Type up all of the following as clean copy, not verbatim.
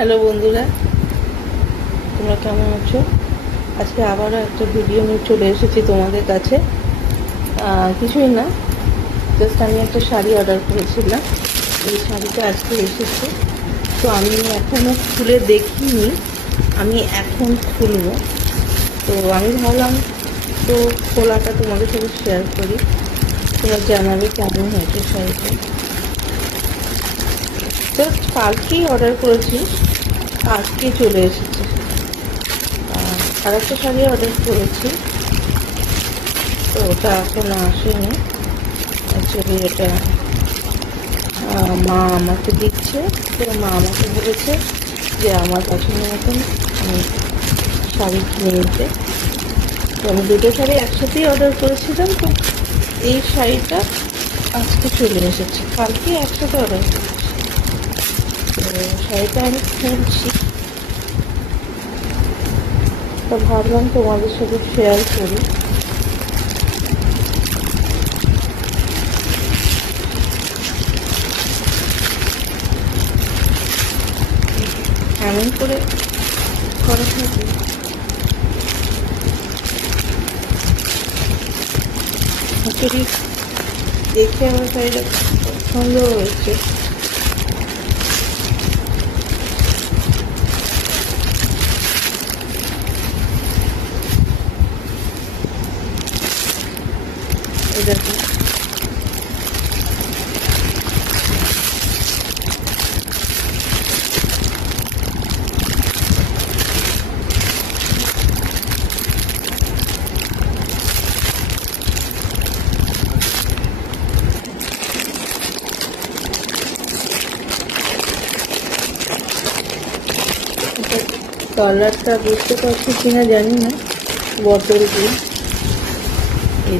Hello বন্ধুরা, তোমরা কেমন আছো? আজকে আবারও একটা ভিডিও নিয়ে চলে এসেছি তোমাদের কাছে। কিছুই না, জাস্ট আমি একটা শাড়ি অর্ডার করেছিলাম। এই শাড়িটা আজকে এসেছে, তো আমি এখনও খুলে দেখিনি, আমি এখন খুলবো। তো আমি ভাবলাম তো খোলাটা তোমাদের সাথে শেয়ার করি, তোমরা জানাবে কেমন হয়েছে শাড়িটা। তো কালকেই অর্ডার করেছি, আজকে চলে এসেছে। আর একটা শাড়ি অর্ডার করেছি, তো ওটা এখনো আসেনি। অ্যাকচুয়ালি এটা মা আমাকে দিচ্ছে, তো মা আমাকে বলেছে যে আমার পছন্দ মতন আমি শাড়ি কিনে নিতে। তো আমি দুটো শাড়ি একসাথেই অর্ডার করেছিলাম, তো এই শাড়িটা আজকে চলে এসেছে, কালকে একসাথে অর্ডার করেছি। তো শাড়িটা আমি খুলছি, তো ভাবলাম তোমাদের সাথে শেয়ার করি। এমন করে করা থাকে, অ্যাকচুয়ালি দেখে আমার শাড়িটা পছন্দ হয়েছে। দেখো, কালারটা বুঝতে পারছি কিনা জানি না, বটল দিয়ে এই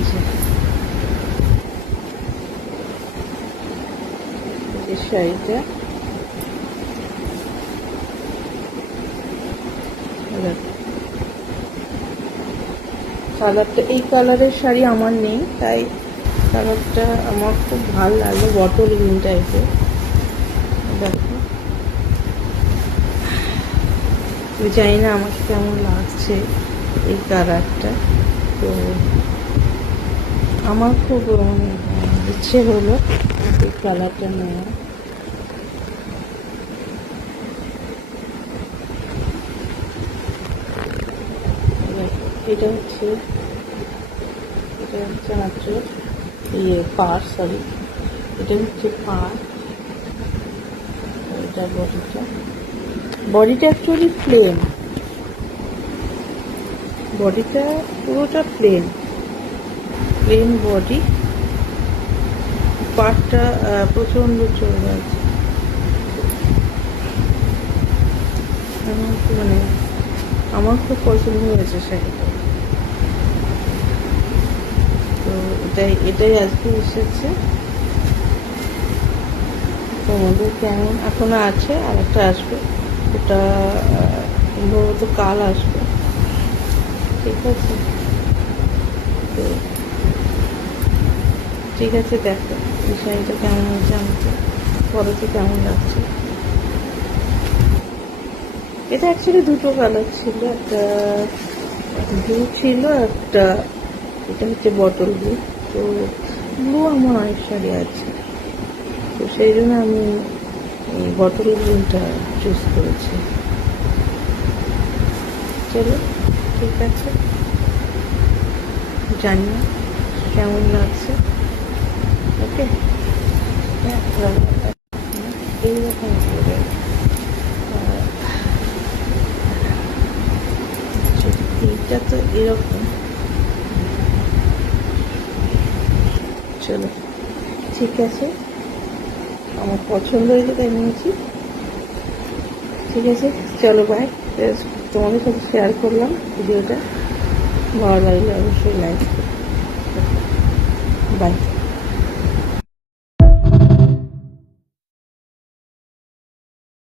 যে শাড়িটা, কালারটা এই কালারের শাড়ি আমার নেই, তাই কালারটা আমার খুব ভালো লাগলো, বটল গ্রিন টাইপের। দেখো, আমি জানি না আমাকে কেমন লাগছে এই কালারটা, তো আমার খুব ইচ্ছে হলো এই কালারটা নেওয়া। এটা হচ্ছে মাত্র পার, সরি, এটা হচ্ছে পার। এটা বডিটা অ্যাকচুয়ালি প্লেন, বডিটা পুরোটা প্লেন বডি। পাটটা প্রচণ্ড চলে আছে, মানে আমার খুব পছন্দ হয়েছে শাড়িটা। তো এটাই আজকে এসেছে। তোমাদের কেমন এখনো আছে, আর একটা আসবে, ওটা সম্ভবত কাল আসবে। ঠিক আছে, তো ঠিক আছে, দেখো এই শাড়িটা কেমন হয়েছে, আমাকে পরেতে কেমন লাগছে। এটা অ্যাকচুয়ালি দুটো কালার ছিল, একটা ব্লু ছিল, একটা এটা হচ্ছে বটল ব্লু। তো ব্লু আমার অনেক শাড়ি আছে, তো সেই জন্য আমি এই বটল ব্লুটা চুজ করেছি। চলো, ঠিক আছে, জানি না কেমন লাগছে। ওকে, এইরকম করে এইটা তো এরকম। চলো, ঠিক আছে, আমার পছন্দ হয়েছে তাই নিয়েছি। ঠিক আছে, চলো বাই। তোমাদের সাথে শেয়ার করলাম ভিডিওটা, ভালো লাগলে অবশ্যই লাইক করো। বাই।